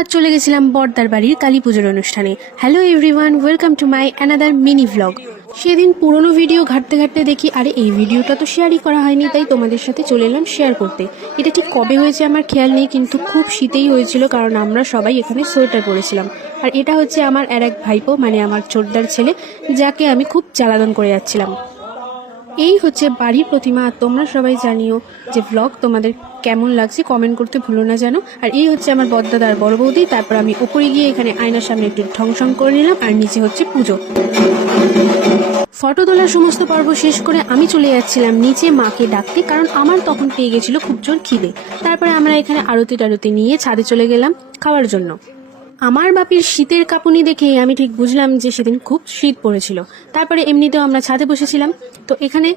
আজ চলে গেছিলাম বর্দার বাড়ির কালী পুজোর অনুষ্ঠানে। Hello everyone, welcome to my another mini vlog. সেদিন পুরনো ভিডিও ঘাটতে ঘাটতে দেখি আরে এই ভিডিওটা তো শেয়ারই করা হয়নি, তাই তোমাদের সাথে চলে এলাম শেয়ার করতে। এটা ঠিক কবে হয়েছে আমার খেয়াল নেই, কিন্তু খুব শীতেই হয়েছিল কারণ আমরা সবাই এখানে সোয়েটার পরেছিলাম। আর এটা হচ্ছে আমার আর এক ভাইপো, মানে আমার ছোটদার ছেলে, যাকে আমি খুব জ্বালাতন করে যাচ্ছিলাম। এই হচ্ছে বাড়ির প্রতিমা। আর তোমরা সবাই জানিও যে ব্লগ তোমাদের কেমন লাগছে, কমেন্ট করতে ভুলো না যেন। আর এই হচ্ছে আমার বড়দাদার বড় বৌদি। তারপর আমি ওপরে গিয়ে এখানে আয়নার সামনে একটু ঢংসং করে নিলাম, আর নিচে হচ্ছে পুজো। ফটো তোলার সমস্ত পর্ব শেষ করে আমি চলে যাচ্ছিলাম নিচে মাকে ডাকতে, কারণ আমার তখন পেয়ে গেছিল খুব জোর খিদে। তারপরে আমরা এখানে আরতি টারতি নিয়ে ছাদে চলে গেলাম খাওয়ার জন্য। আমার বাপির শীতের কাঁপুনি দেখে আমি ঠিক বুঝলাম যে সেদিন খুব শীত পড়েছিল। তারপরে এমনিতেও আমরা ছাদে বসেছিলাম, তো এখানে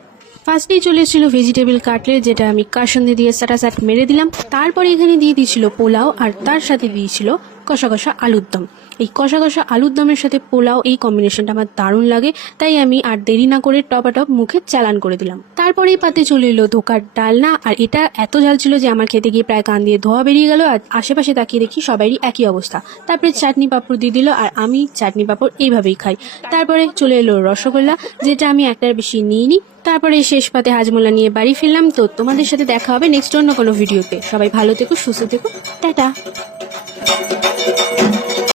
ফার্স্টেই চলে এসেছিল ভেজিটেবল কাটলেট, যেটা আমি কাসুন্দি দিয়ে সাটাসাট মেরে দিলাম। তারপরে এখানে দিয়ে দিয়েছিল পোলাও, আর তার সাথে দিয়েছিল কষা কষা আলুর দম। এই কষা কষা আলুর দমের সাথে পোলাও, এই কম্বিনেশনটা আমার দারুণ লাগে, তাই আমি আর দেরি না করে টপাটপ মুখে চালান করে দিলাম। তারপরে পাতে চলে এলো ধোকার ডালনা, আর এটা এত ঝাল ছিল যে আমার খেতে গিয়ে প্রায় কান দিয়ে ধোয়া বেরিয়ে গেল। আর আশেপাশে তাকিয়ে দেখি সবারই একই অবস্থা। তারপরে চাটনি পাঁপড় দিয়ে দিল, আর আমি চাটনি পাঁপড় এইভাবেই খাই। তারপরে চলে এলো রসগোল্লা, যেটা আমি একটার বেশি নিইনি। তারপরে শেষ পাতে হাজমোলা নিয়ে বাড়ি ফিরলাম। তো তোমাদের সাথে দেখা হবে নেক্সট অন্য কোনো ভিডিওতে। সবাই ভালো থেকো, সুস্থ থেকো, টাটা।